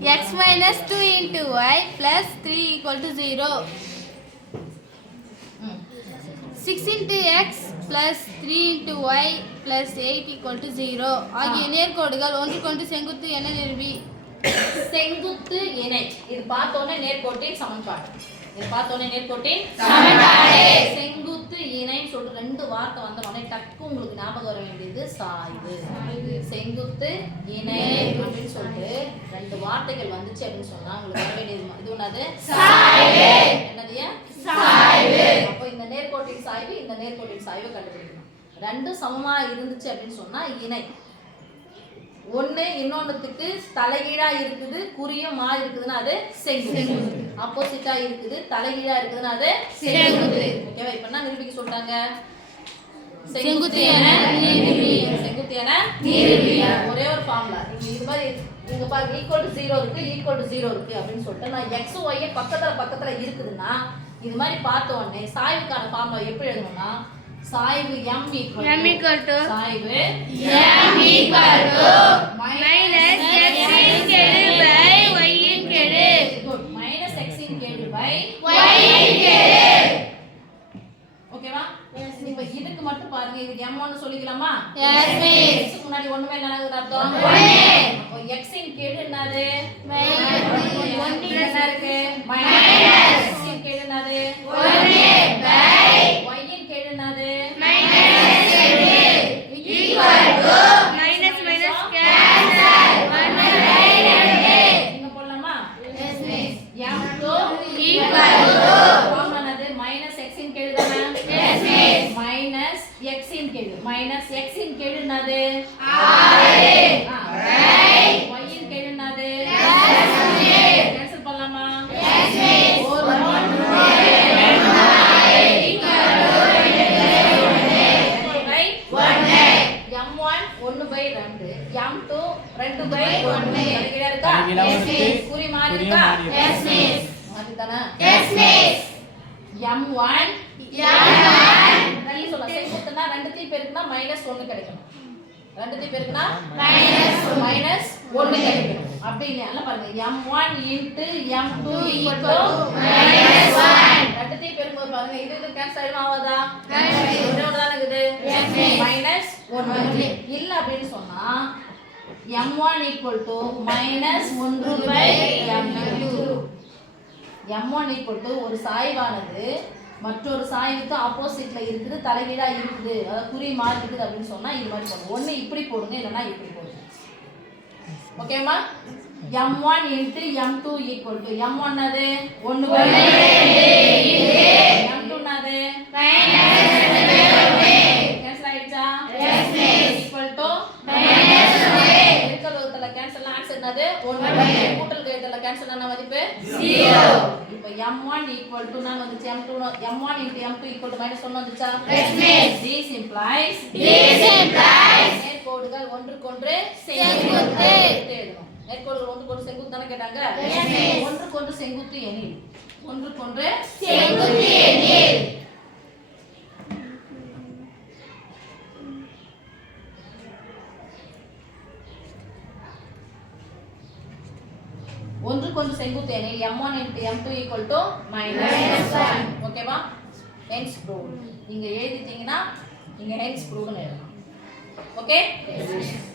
x minus 2 into y plus 3 equal to 0. 6 into x plus 3 into y plus 8 equal to 0 ஆகிய நேர்கோடுகள் ஒன்றுக்கொன்று செங்குத்து என நிறுவி செங்குத்து இணை இது பார்த்தோன்னே நேர்கோட்டின் சமன்பாடு. இது பார்த்தோன்னே நேர்கோட்டின் செங்குத்து இணைன்னு சொல்லிட்டு ரெண்டு வார்த்தை வந்த உடனே டக்கு உங்களுக்கு ஞாபகம் வர வேண்டியது சாய்வு. செங்குத்து இணை. அப்படின்னு சொல்லிட்டு வார்த்தைகள் வந்துச்சு அப்படின்னு சொன்னா உங்களுக்கு வர வேண்டியது இது ஒண்ணாது என்னது அப்போ இந்த நேர்கோட்டின் சாய்வு இந்த நேர்கோட்டின் சாய்வு கண்டுபிடிக்கணும். ரெண்டும் சமமா இருந்துச்சு அப்படின்னு சொன்னா இணை. ஒண்ணு இன்னொன்னுத்துக்கு தலைகீழா இருக்குது குறியும் மா இருக்குதுன்னா அது செங்குத்து. ஆப்போசிட்டா இருக்குது தலைகீழா இருக்குதுன்னா அது செங்குத்து. ஓகேவா இப்ப என்ன நிரூபிக்க சொல்றாங்க? செங்குத்து என. செங்குத்து என ஒரே ஒரு ஃபார்முலா இது மாதிரி இங்க பாருங்க ஈக்குவல் டு ஜீரோ இருக்கு ஈக்குவல் டு ஜீரோ இருக்கு அப்படின்னு சொல்லிட்டு நான் எக்ஸ் ஒய் பக்கத்துல பக்கத்துல இருக்குதுன்னா இது மாதிரி பார்த்த உடனே சாய்வுக்கான ஃபார்முலா எப்படி எழுதணும்னா சாய்வு m equal m equal to சாய்வு m equal to minus x இன் கெழு by y இன் கெழு மைனஸ் எக்ஸ் இன் கேடு பை y இன் கெழு ஓகேவா இப்ப இதுக்கு மட்டும் பாருங்க இது m னு சொல்லிக்கலாமா? க்கு முன்னாடி ஒண்ணுமே அது அர்த்தம் ஒண்ணு. அப்போ x இன் கேடு என்னது Minus. ஒன்று என்ன இருக்கு மைனஸ் x இன் கேடு என்னது ஒன்று. by y இன் கேடு என்னது minus கெழு equal to minus minus cancel 1 by 2 இங்க போடலாமா Yes, miss. m to Equal to. Form என்னது மைனஸ் x இன் கேடு தானே Yes, miss. மைனஸ் x இன் கேடு மைனஸ் x இன் கேடு என்னது ஆறு. ஆ. by y இன் கேடு என்னது plus ஒன்று. கேன்சல் பண்ணலாமா Yes, miss. ஒரு ஒன்று பை ஒன்று. எம் ஒன் ஒன்று பை ரெண்டு எம் டூ ரெண்டு பை ஒன்று ஒன்று. தலைகீழா இருக்கா தலைகீழா Yes, இருக்கு. miss. குறி மாறி குறியும் இருக்கா மாறி இருக்கு. Yes, miss. மாறி தானே Yes, miss. M one M1 ரெண்டு சொல்ல செங்குத்துனா ரெண்டுத்தையும் பெருக்குனா மைனஸ் ஒன்று கிடைக்கும். ரெண்டுத்தையும் பெருக்குனா மைனஸ் ஒன்று கிடைக்கும். அப்படி இல்லையா பாருங்க. M one into m two equal minus one. ரெண்டுத்தையும் பெருக்கும்போது பாருங்க. இது இது கேன்சல் ஆகாதா? ஒன்று தானே இருக்குது. மைனஸ் ஒன்று. இல்ல அப்படின்னு சொன்னா m one equal to minus ஒன்று by m two m one equal to ஒரு சாய்வானது மற்றொரு சாய்வுக்கு ஆப்போசிட்ல இருக்குது தலைகீழா இருக்குது அதாவது குறி மாறி இருக்குது அப்படின்னு சொன்னா இது மாதிரி போடுங்க ஒன்று இப்படி போடுங்க இல்லைன்னா இப்படி போடுங்க ஓகேம்மா m one into m two equal to m one அது ஒன்று கேன்சல் ஆன்சர் என்னது? ஒன்று கூட்டல் கழித்தல கேன்சல் என்ன மதிப்பு. இப்போ m1 ஈக்குவல் டு நான் வந்துச்சு. M2 m1 into m2 equal to minus 1 வந்துச்சா? This implies நேர்கோடுகள் ஒன்றுக்கொன்று செங்குத்து. எழுதணும். நேர்கோடுகள் ஒன்றுக்கொன்று செங்குத்து தானே கேட்டாங்க. ஒன்றுக்கொன்று செங்குத்து எனில். ஒன்றுக்கொன்று செங்குத்து எனில் ஒன்றுக்கொன்று செங்குத்து எனில் m1 into m2 equal to minus Minus ஓகேவா ஹென்ஸ் ப்ரூவ் நீங்கள் எழுதிட்டீங்கன்னா நீங்கள் ஹென்ஸ் ப்ரூவ்னு எழுதலாம். ஓகே